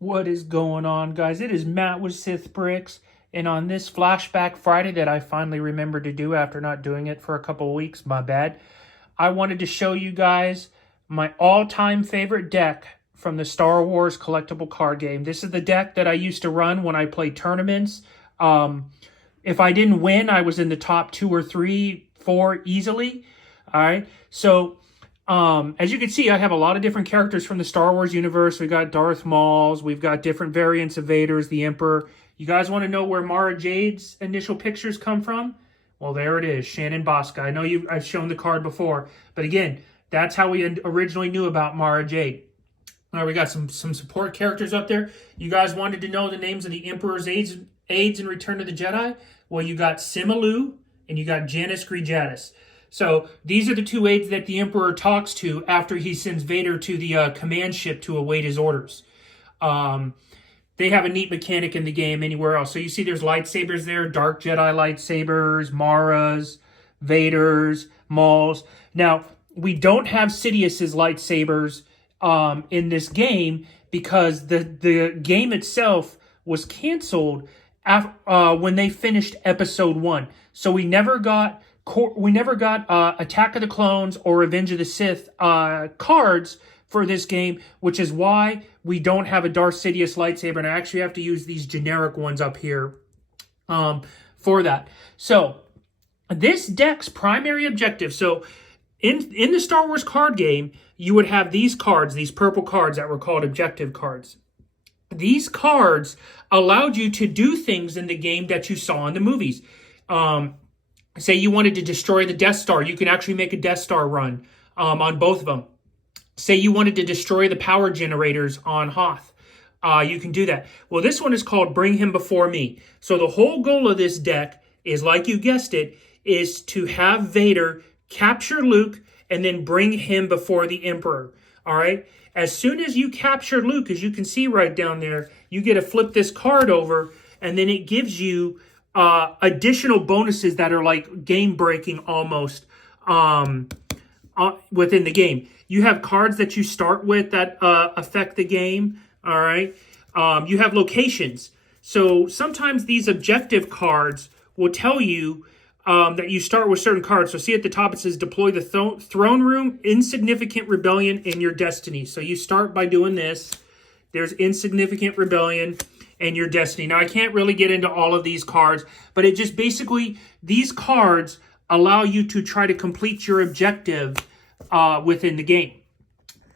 What is going on, guys? It is Matt with Sith Bricks, and on this Flashback Friday that I finally remembered to do after not doing it for a couple of weeks, my bad, I wanted to show you guys my all-time favorite deck from the Star Wars collectible card game. This is the deck that I used to run when I played tournaments. If I didn't win, I was in the top 2 or 3, 4 easily. All right, so as you can see, I have a lot of different characters from the Star Wars universe. We got Darth Mauls. We've got different variants of Vader's, the Emperor. You guys want to know where Mara Jade's initial pictures come from? Well, there it is, Shannon Bosca. I know I've shown the card before, but again, that's how we originally knew about Mara Jade. All right, we got some support characters up there. You guys wanted to know the names of the Emperor's aides in Return of the Jedi? Well, you got Simalu and you got Janice Grijatis. So these are the two aides that the Emperor talks to after he sends Vader to the command ship to await his orders. They have a neat mechanic in the game anywhere else. So you see there's lightsabers there, Dark Jedi lightsabers, Mara's, Vader's, Maul's. Now, we don't have Sidious's lightsabers in this game because the game itself was canceled when they finished Episode 1. So we never got Attack of the Clones or Revenge of the Sith cards for this game, which is why we don't have a Darth Sidious lightsaber, and I actually have to use these generic ones up here for that. So this deck's primary objective, so in the Star Wars card game, you would have these cards, these purple cards that were called objective cards. These cards allowed you to do things in the game that you saw in the movies. Say you wanted to destroy the Death Star, you can actually make a Death Star run on both of them. Say you wanted to destroy the power generators on Hoth, you can do that. Well, this one is called Bring Him Before Me. So the whole goal of this deck is, like you guessed it, is to have Vader capture Luke and then bring him before the Emperor. All right? As soon as you capture Luke, as you can see right down there, you get to flip this card over, and then it gives you additional bonuses that are like game-breaking almost within the game. You have cards that you start with that affect the game, all right? You have locations. So sometimes these objective cards will tell you that you start with certain cards. So see at the top it says deploy the throne room, insignificant rebellion, and your destiny. So you start by doing this. There's insignificant rebellion and your destiny. Now, I can't really get into all of these cards, but it just basically, these cards allow you to try to complete your objective within the game.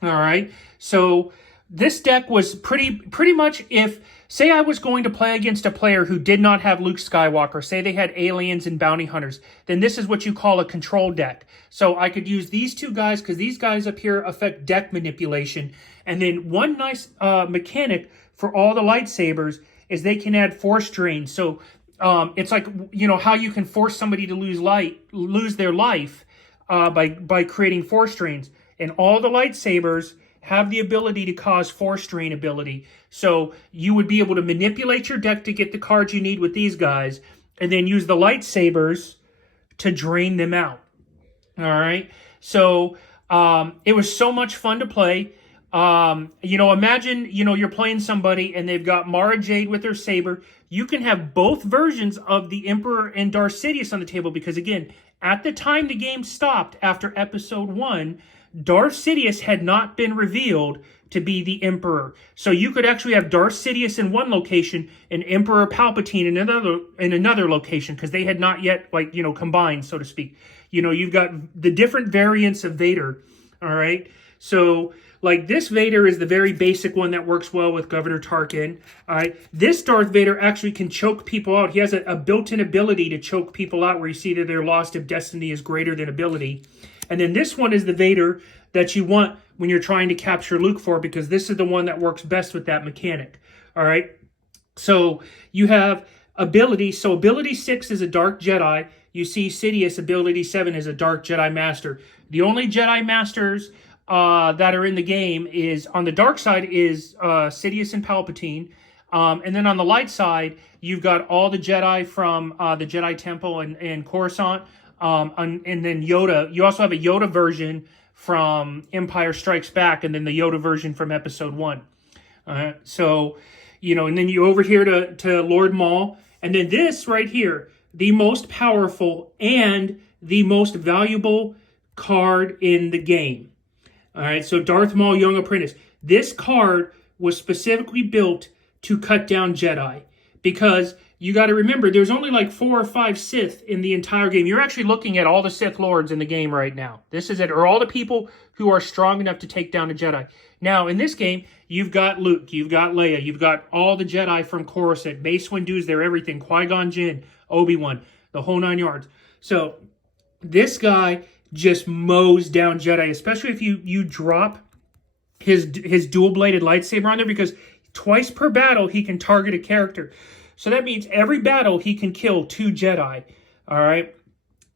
All right. So this deck was pretty much, if, say I was going to play against a player who did not have Luke Skywalker, say they had aliens and bounty hunters, then this is what you call a control deck. So I could use these two guys because these guys up here affect deck manipulation. And then one nice mechanic for all the lightsabers is they can add force drain. So it's like, you know, how you can force somebody to lose their life by creating force drains. And all the lightsabers have the ability to cause force drain ability. So you would be able to manipulate your deck to get the cards you need with these guys, and then use the lightsabers to drain them out. All right. So it was so much fun to play. You know, imagine, you know, you're playing somebody and they've got Mara Jade with her saber. You can have both versions of the Emperor and Darth Sidious on the table because, again, at the time the game stopped after Episode 1, Darth Sidious had not been revealed to be the Emperor. So you could actually have Darth Sidious in one location and Emperor Palpatine in another location because they had not yet, like, you know, combined, so to speak. You know, you've got the different variants of Vader, all right? So, like, this Vader is the very basic one that works well with Governor Tarkin. All right, this Darth Vader actually can choke people out. He has a built-in ability to choke people out where you see that their loss of destiny is greater than ability. And then this one is the Vader that you want when you're trying to capture Luke for, because this is the one that works best with that mechanic. All right, so you have ability. So ability 6 is a Dark Jedi. You see Sidious, ability 7 is a Dark Jedi Master. The only Jedi Masters that are in the game is, on the dark side is Sidious and Palpatine. And then on the light side, you've got all the Jedi from the Jedi Temple and Coruscant. And then Yoda. You also have a Yoda version from Empire Strikes Back, and then the Yoda version from Episode 1. So, and then you over here to Lord Maul. And then this right here, the most powerful and the most valuable card in the game. All right, so Darth Maul, Young Apprentice. This card was specifically built to cut down Jedi, because you got to remember there's only like 4 or 5 Sith in the entire game. You're actually looking at all the Sith Lords in the game right now. This is it, or all the people who are strong enough to take down a Jedi. Now, in this game, you've got Luke, you've got Leia, you've got all the Jedi from Coruscant, Mace Windu's there, everything, Qui-Gon Jinn, Obi-Wan, the whole 9 yards. So this guy just mows down Jedi, especially if you drop his dual-bladed lightsaber on there, because twice per battle he can target a character. So that means every battle he can kill 2 Jedi. All right.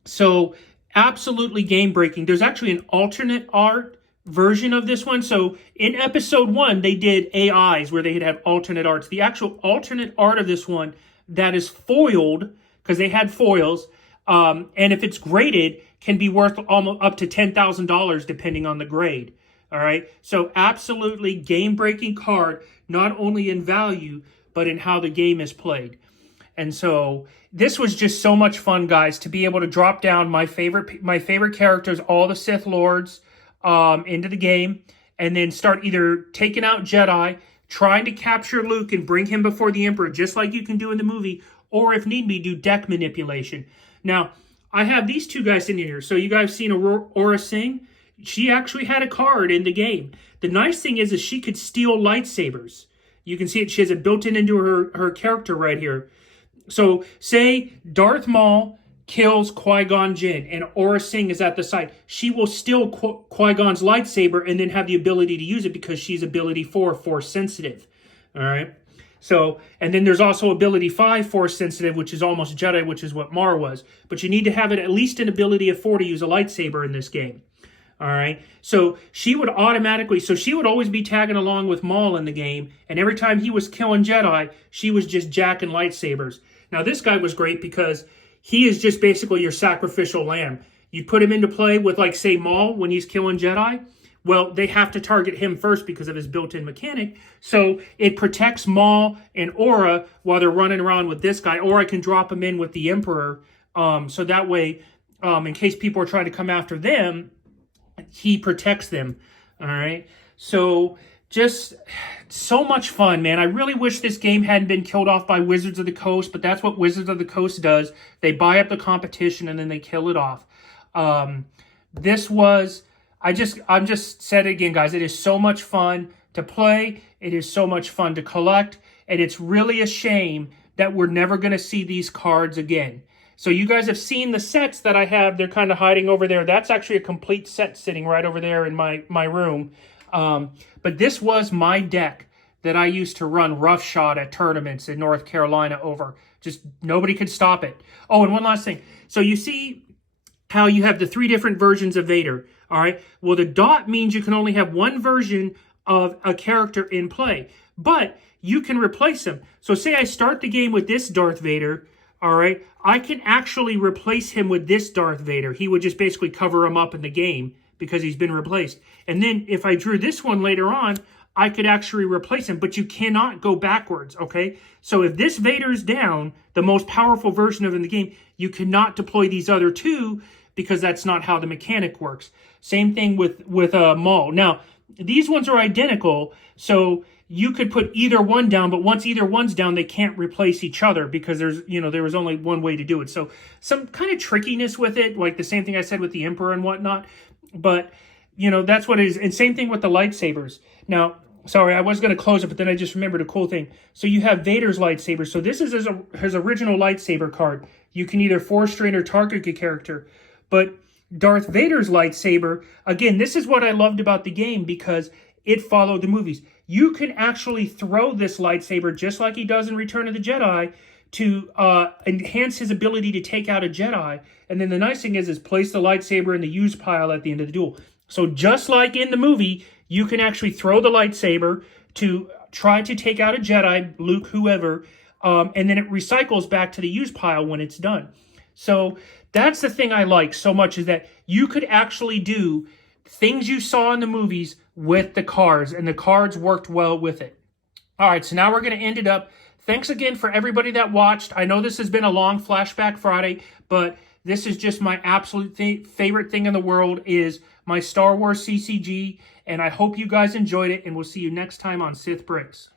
So absolutely game-breaking. There's actually an alternate art version of this one. So in episode 1, they did AIs where they'd have alternate arts. The actual alternate art of this one that is foiled, because they had foils, and if it's graded, can be worth almost up to $10,000 depending on the grade. All right. So absolutely game-breaking card, not only in value, but in how the game is played. And so this was just so much fun, guys, to be able to drop down my favorite characters, all the Sith Lords, into the game, and then start either taking out Jedi, trying to capture Luke and bring him before the Emperor, just like you can do in the movie, or if need be, do deck manipulation. Now, I have these 2 guys in here. So you guys seen Aurra Singh? She actually had a card in the game. The nice thing is she could steal lightsabers. You can see it. She has it built into her character right here. So say Darth Maul kills Qui-Gon Jinn and Aurra Singh is at the side. She will steal Qui-Gon's lightsaber and then have the ability to use it because she's ability 4 force sensitive. All right. So, and then there's also ability 5 force sensitive, which is almost Jedi, which is what Mara was. But you need to have it at least an ability of 4 to use a lightsaber in this game. All right. So she would always be tagging along with Maul in the game. And every time he was killing Jedi, she was just jacking lightsabers. Now, this guy was great because he is just basically your sacrificial lamb. You put him into play with, like, say, Maul when he's killing Jedi. Well, they have to target him first because of his built-in mechanic. So it protects Maul and Aurra while they're running around with this guy. Or I can drop him in with the Emperor. So that way, in case people are trying to come after them, he protects them. All right. So just so much fun, man. I really wish this game hadn't been killed off by Wizards of the Coast, but that's what Wizards of the Coast does. They buy up the competition and then they kill it off. This was, I'm just said it again, guys. It is so much fun to play. It is so much fun to collect. And it's really a shame that we're never going to see these cards again. So you guys have seen the sets that I have. They're kind of hiding over there. That's actually a complete set sitting right over there in my room. But this was my deck that I used to run roughshod at tournaments in North Carolina over. Just nobody could stop it. Oh, and one last thing. So you see how you have the 3 different versions of Vader. All right. Well, the dot means you can only have one version of a character in play. But you can replace him. So say I start the game with this Darth Vader. All right, I can actually replace him with this Darth Vader. He would just basically cover him up in the game because he's been replaced. And then if I drew this one later on, I could actually replace him, but you cannot go backwards, okay? So if this Vader's down, the most powerful version of in the game, you cannot deploy these other 2 because that's not how the mechanic works. Same thing with Maul. Now, these ones are identical, so you could put either one down, but once either one's down, they can't replace each other because there was only one way to do it. So some kind of trickiness with it, like the same thing I said with the Emperor and whatnot. But, that's what it is. And same thing with the lightsabers. Now, sorry, I was going to close it, but then I just remembered a cool thing. So you have Vader's lightsaber. So this is his original lightsaber card. You can either force strain or target a character. But Darth Vader's lightsaber, again, this is what I loved about the game because it followed the movies. You can actually throw this lightsaber just like he does in Return of the Jedi to enhance his ability to take out a Jedi. And then the nice thing is place the lightsaber in the use pile at the end of the duel. So just like in the movie, you can actually throw the lightsaber to try to take out a Jedi, Luke, whoever, and then it recycles back to the use pile when it's done. So that's the thing I like so much, is that you could actually do things you saw in the movies with the cards, and the cards worked well with it. All right, so now we're going to end it up. Thanks again for everybody that watched. I know this has been a long Flashback Friday, but this is just my absolute favorite thing in the world is my Star Wars CCG, and I hope you guys enjoyed it, and we'll see you next time on Sith Bricks.